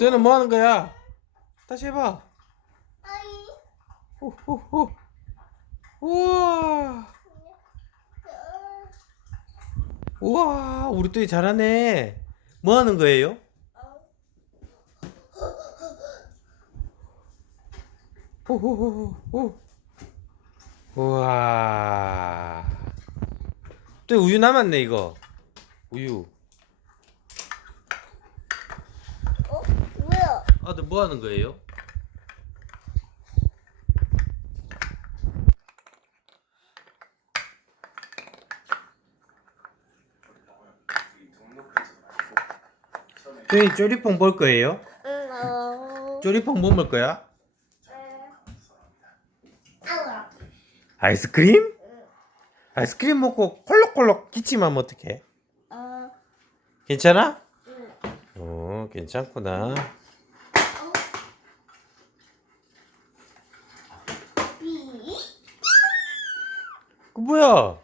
쟤는 뭐 하는 거야? 다시 해봐. 아이. 호호호. 우와. 우와, 우리 또이 잘하네. 뭐 하는 거예요? 호호호호. 우와. 또 우유 남았네 이거. 우유. 어? 아들 뭐 하는 거예요? 또이 쪼리뽕 볼 거예요? 응. 어. 쪼리뽕 뭐 먹을 거야? 아이스크림? 아이스크림 먹고 콜록콜록 기침하면 어떡해? 어. 괜찮아? 응. 어, 괜찮구나. 뭐야?